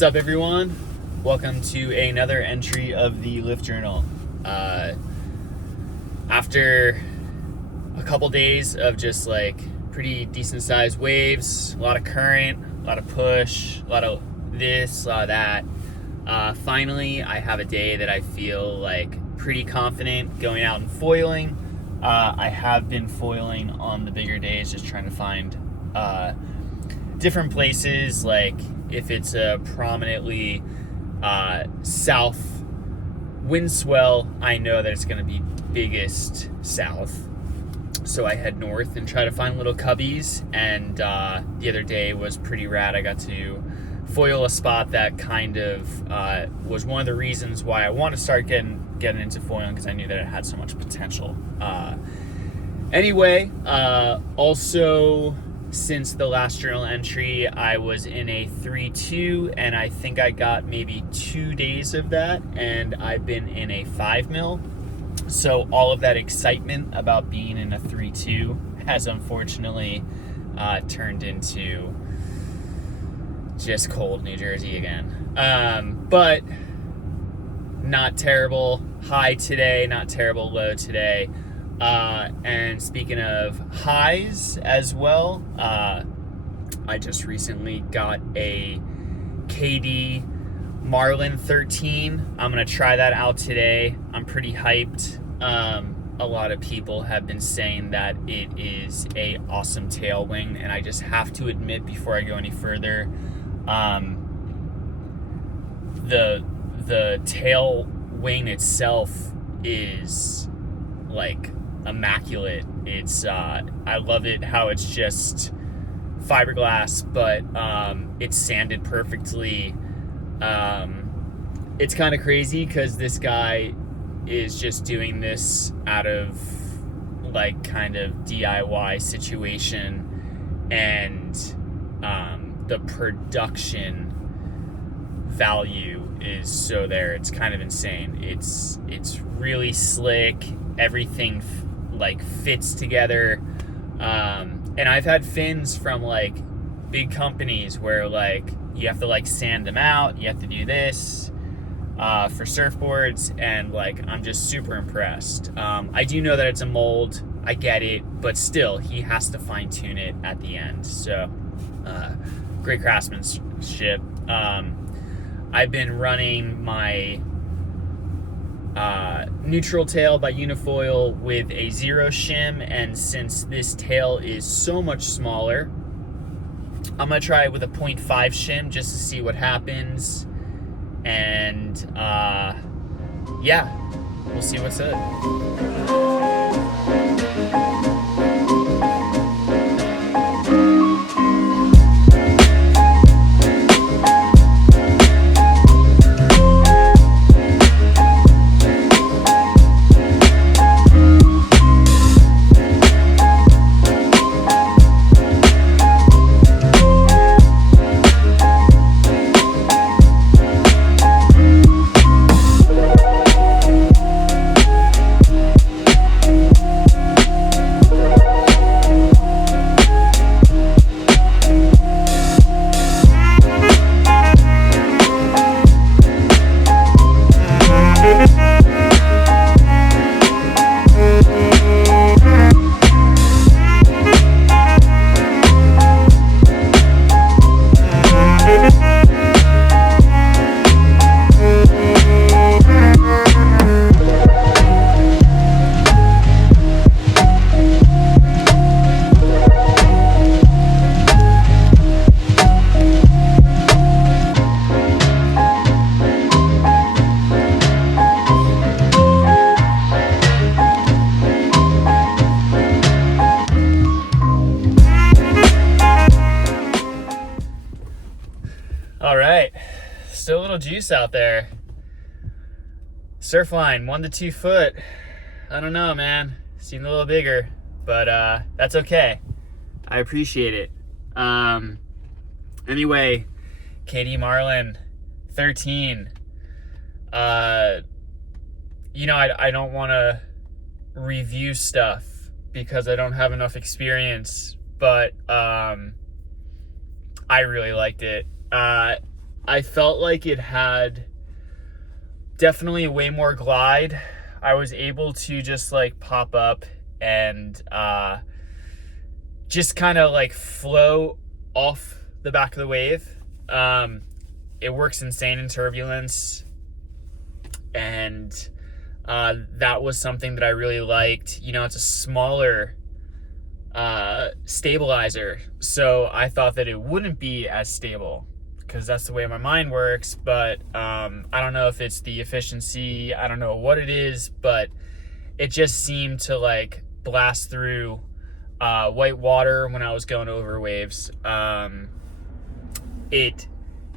What's up, everyone? Welcome to another entry of the Lift Journal. After a couple days of just like pretty decent sized waves, a lot of current, a lot of push, a lot of this, a lot of that, finally I have a day that I feel like pretty confident going out and foiling. I have been foiling on the bigger days, just trying to find different places, like if it's a prominently south wind swell, I know that it's going to be biggest south, so I head north and try to find little cubbies. And the other day was pretty rad. I got to foil a spot that kind of was one of the reasons why I want to start getting into foiling, because I knew that it had so much potential. Anyway, also, since the last journal entry, I was in a 3.2, and I think I got maybe 2 days of that, and I've been in a 5 mil. So all of that excitement about being in a 3.2 has unfortunately turned into just cold New Jersey again. But not terrible high today, not terrible low today. And speaking of highs as well, I just recently got a KD Marlin 13. I'm gonna try that out today. I'm pretty hyped. A lot of people have been saying that it is a awesome tail wing, and I just have to admit before I go any further, the tail wing itself is like immaculate. It's I love it how it's just fiberglass, but it's sanded perfectly. It's kind of crazy because this guy is just doing this out of like kind of DIY situation, and the production value is so there. It's kind of insane. It's really slick. Everything like fits together. And I've had fins from like big companies where like you have to like sand them out, you have to do this for surfboards, and like I'm just super impressed. I do know that it's a mold, I get it, but still he has to fine tune it at the end. So great craftsmanship. I've been running my neutral tail by Unifoil with a 0 shim, and since this tail is so much smaller, I'm gonna try it with a 0.5 shim just to see what happens. And yeah, we'll see what's up. All right, still a little juice out there. Surf line 1 to 2 foot. I don't know, man. Seemed a little bigger, but that's okay. I appreciate it. Anyway, KD Marlin 13. You know, I don't want to review stuff because I don't have enough experience, but I really liked it. I I felt like it had definitely way more glide. I was able to just like pop up and just kind of like flow off the back of the wave. It works insane in turbulence, and that was something that I really liked. You know, it's a smaller stabilizer, so I thought that it wouldn't be as stable because that's the way my mind works. But I don't know if it's the efficiency, I don't know what it is, but it just seemed to like blast through white water when I was going over waves. It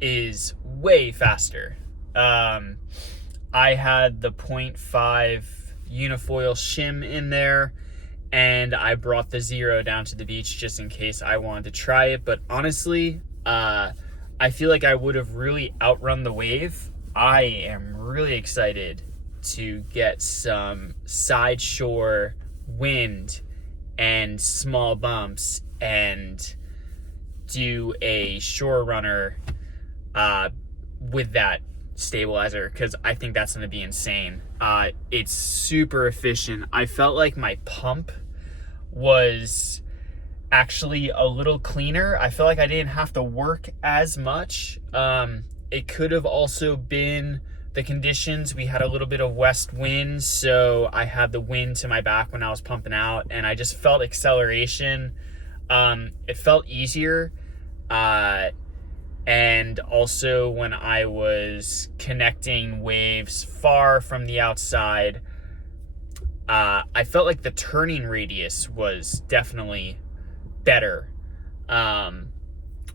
is way faster. I had the 0.5 unifoil shim in there, and I brought the 0 down to the beach just in case I wanted to try it. But honestly, I feel like I would have really outrun the wave. I am really excited to get some side shore wind and small bumps and do a shore runner with that stabilizer, because I think that's going to be insane. It's super efficient. I felt like my pump was actually a little cleaner. I felt like I didn't have to work as much. It could have also been the conditions. We had a little bit of west wind, so I had the wind to my back when I was pumping out, and I just felt acceleration. It felt easier. And also when I was connecting waves far from the outside, I felt like the turning radius was definitely better.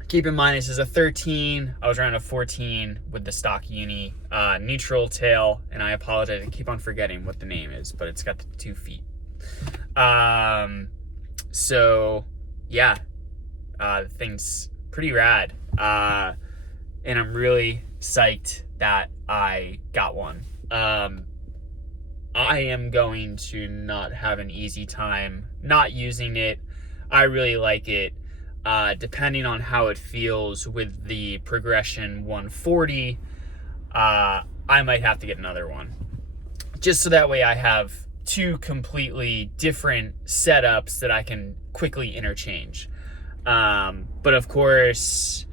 Keep in mind, this is a 13. I was around a 14 with the stock uni neutral tail, and I apologize, I keep on forgetting what the name is, but it's got the 2 feet. So yeah, the thing's pretty rad. And I'm really psyched that I got one. I am going to not have an easy time not using it. I really like it. Depending on how it feels with the Progression 140, I might have to get another one. Just so that way I have 2 completely different setups that I can quickly interchange. But of course,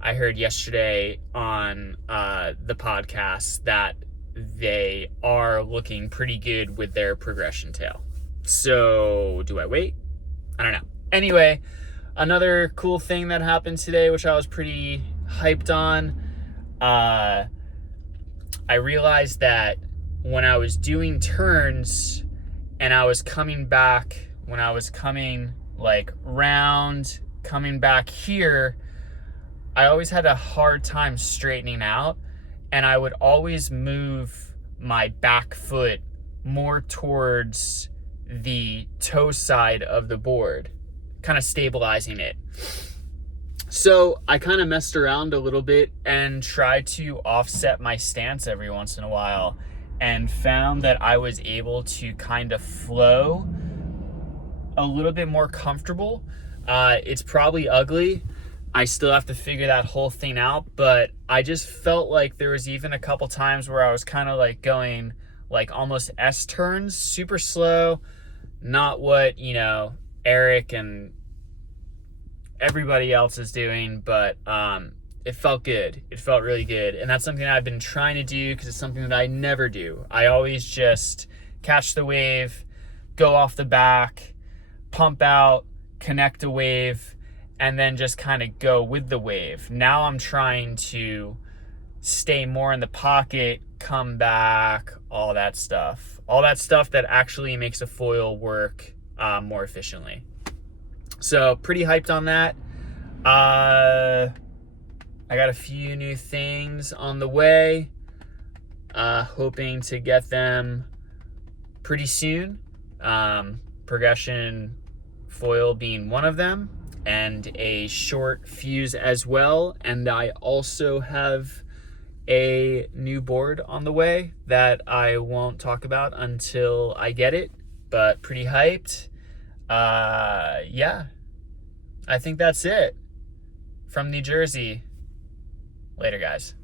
I heard yesterday on the podcast that they are looking pretty good with their Progression tail. So do I wait? I don't know. Anyway, another cool thing that happened today, which I was pretty hyped on, I realized that when I was doing turns and I was coming back, when I was coming like round, coming back here, I always had a hard time straightening out, and I would always move my back foot more towards the toe side of the board, kind of stabilizing it. So I kind of messed around a little bit and tried to offset my stance every once in a while, and found that I was able to kind of flow a little bit more comfortable. It's probably ugly. I still have to figure that whole thing out, but I just felt like there was even a couple times where I was kind of like going like almost S turns, super slow, not what, you know, Eric and everybody else is doing, but it felt good. It felt really good. And that's something I've been trying to do because it's something that I never do. I always just catch the wave, go off the back, pump out, connect a wave, and then just kind of go with the wave. Now I'm trying to stay more in the pocket, come back, all that stuff. All that stuff that actually makes a foil work more efficiently. So pretty hyped on that. I got a few new things on the way. Hoping to get them pretty soon. Progression foil being one of them, and a short fuse as well. And I also have a new board on the way that I won't talk about until I get it, but pretty hyped. Yeah, I think that's it from New Jersey. Later, guys.